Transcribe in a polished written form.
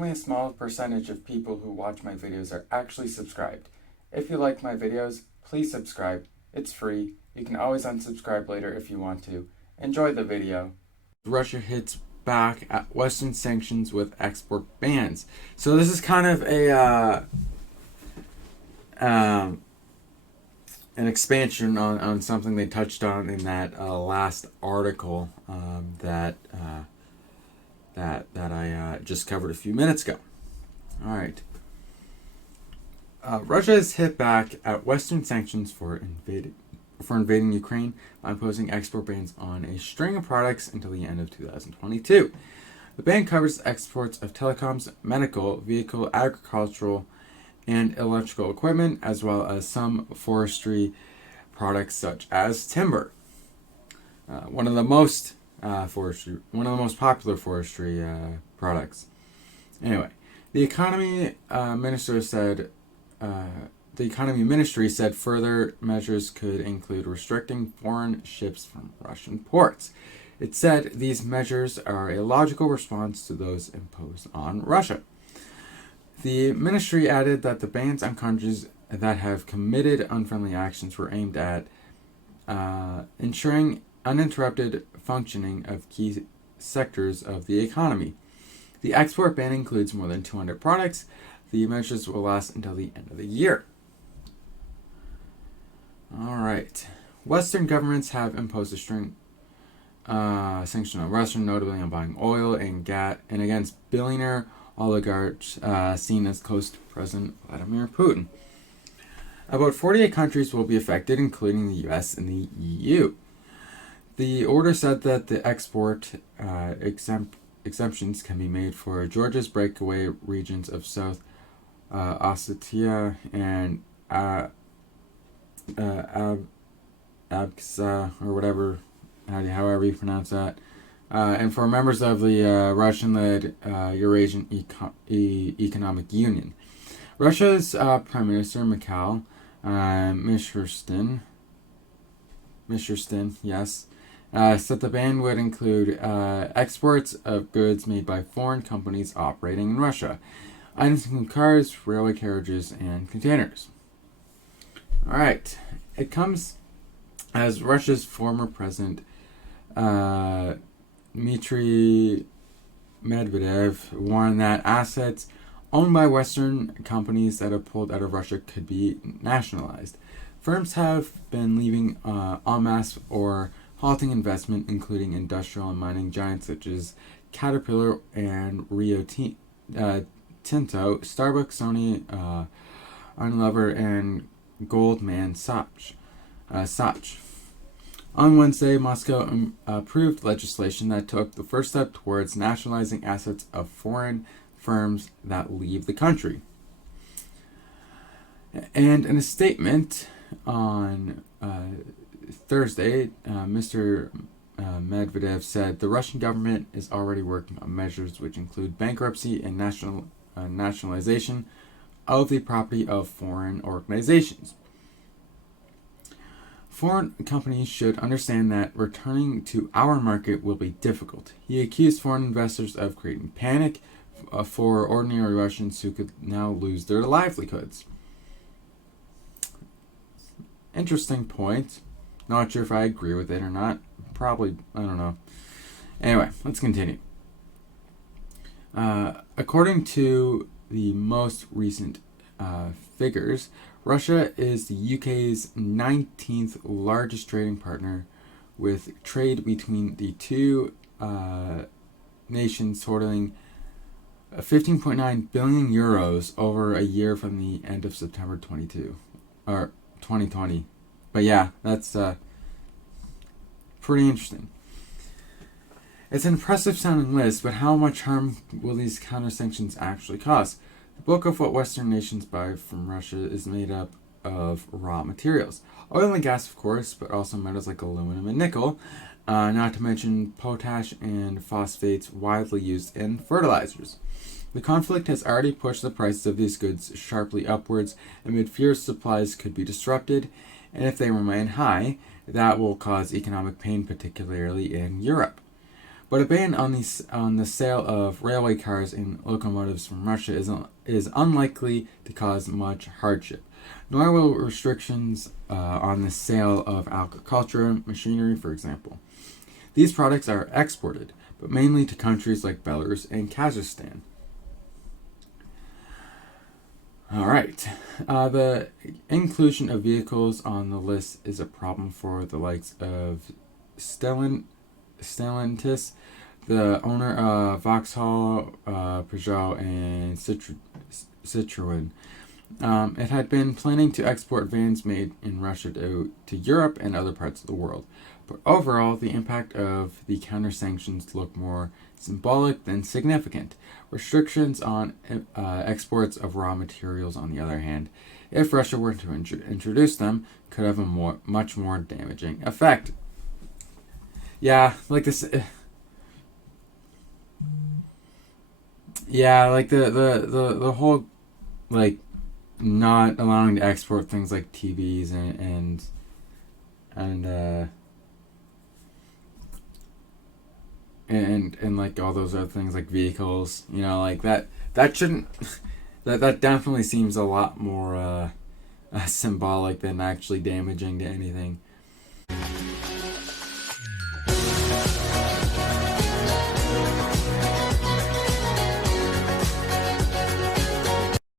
only a small percentage of people who watch my videos are actually subscribed. If you like my videos, please subscribe. It's free. You can always unsubscribe later if you want to. Enjoy the video. Russia hits back at Western sanctions with export bans. So this is kind of an expansion on something they touched on in that last article that I just covered a few minutes ago. All right. Russia has hit back at Western sanctions for invading Ukraine by imposing export bans on a string of products until the end of 2022. The ban covers exports of telecoms, medical, vehicle, agricultural, and electrical equipment, as well as some forestry products such as timber. One of the most popular forestry products. Anyway, the economy ministry said further measures could include restricting foreign ships from Russian ports. It said these measures are a logical response to those imposed on Russia. The ministry added that the bans on countries that have committed unfriendly actions were aimed at ensuring uninterrupted functioning of key sectors of the economy. The export ban includes more than 200 products. The measures will last until the end of the year. All right. Western governments have imposed a string sanction on Russia, notably on buying oil and gas, and against billionaire oligarchs seen as close to President Vladimir Putin. About 48 countries will be affected, including the U.S. and the EU. The order said that the export exemptions can be made for Georgia's breakaway regions of South Ossetia and Abkhazia, or whatever, however you pronounce that, and for members of the Russian-led Eurasian Economic Union. Russia's Prime Minister Mikhail Mishustin, yes, said the ban would include exports of goods made by foreign companies operating in Russia, items including cars, railway carriages, and containers. All right, it comes as Russia's former president Dmitry Medvedev warned that assets owned by Western companies that have pulled out of Russia could be nationalized. Firms have been leaving en masse or halting investment, including industrial and mining giants such as Caterpillar and Rio Tinto, Starbucks, Sony, Unilever, and Goldman Sachs. On Wednesday, Moscow approved legislation that took the first step towards nationalizing assets of foreign firms that leave the country. And in a statement on Thursday, Mr. Medvedev said the Russian government is already working on measures which include bankruptcy and nationalization of the property of foreign organizations. Foreign companies should understand that returning to our market will be difficult. He accused foreign investors of creating panic for ordinary Russians who could now lose their livelihoods. Interesting point. Not sure if I agree with it or not. Probably, I don't know. Anyway, let's continue. According to the most recent figures, Russia is the UK's 19th largest trading partner, with trade between the two nations totaling 15.9 billion euros over a year from the end of September 2020. But yeah, that's pretty interesting. It's an impressive sounding list, but how much harm will these counter-sanctions actually cause? The bulk of what Western nations buy from Russia is made up of raw materials. Oil and gas, of course, but also metals like aluminum and nickel, not to mention potash and phosphates widely used in fertilizers. The conflict has already pushed the prices of these goods sharply upwards, amid fears supplies could be disrupted, and if they remain high, that will cause economic pain, particularly in Europe. But a ban on the sale of railway cars and locomotives from Russia is unlikely to cause much hardship. Nor will restrictions on the sale of agricultural machinery, for example. These products are exported, but mainly to countries like Belarus and Kazakhstan. All right. The inclusion of vehicles on the list is a problem for the likes of Stellantis, the owner of Vauxhall, Peugeot, and Citroën. It had been planning to export vans made in Russia to Europe and other parts of the world. But overall, the impact of the counter-sanctions look more symbolic than significant. Restrictions on exports of raw materials, on the other hand, if Russia were to introduce them, could have a much more damaging effect. Yeah, like this. Yeah, like the whole, like, not allowing to export things like TVs and like all those other things like vehicles, like that shouldn't that definitely seems a lot more symbolic than actually damaging to anything.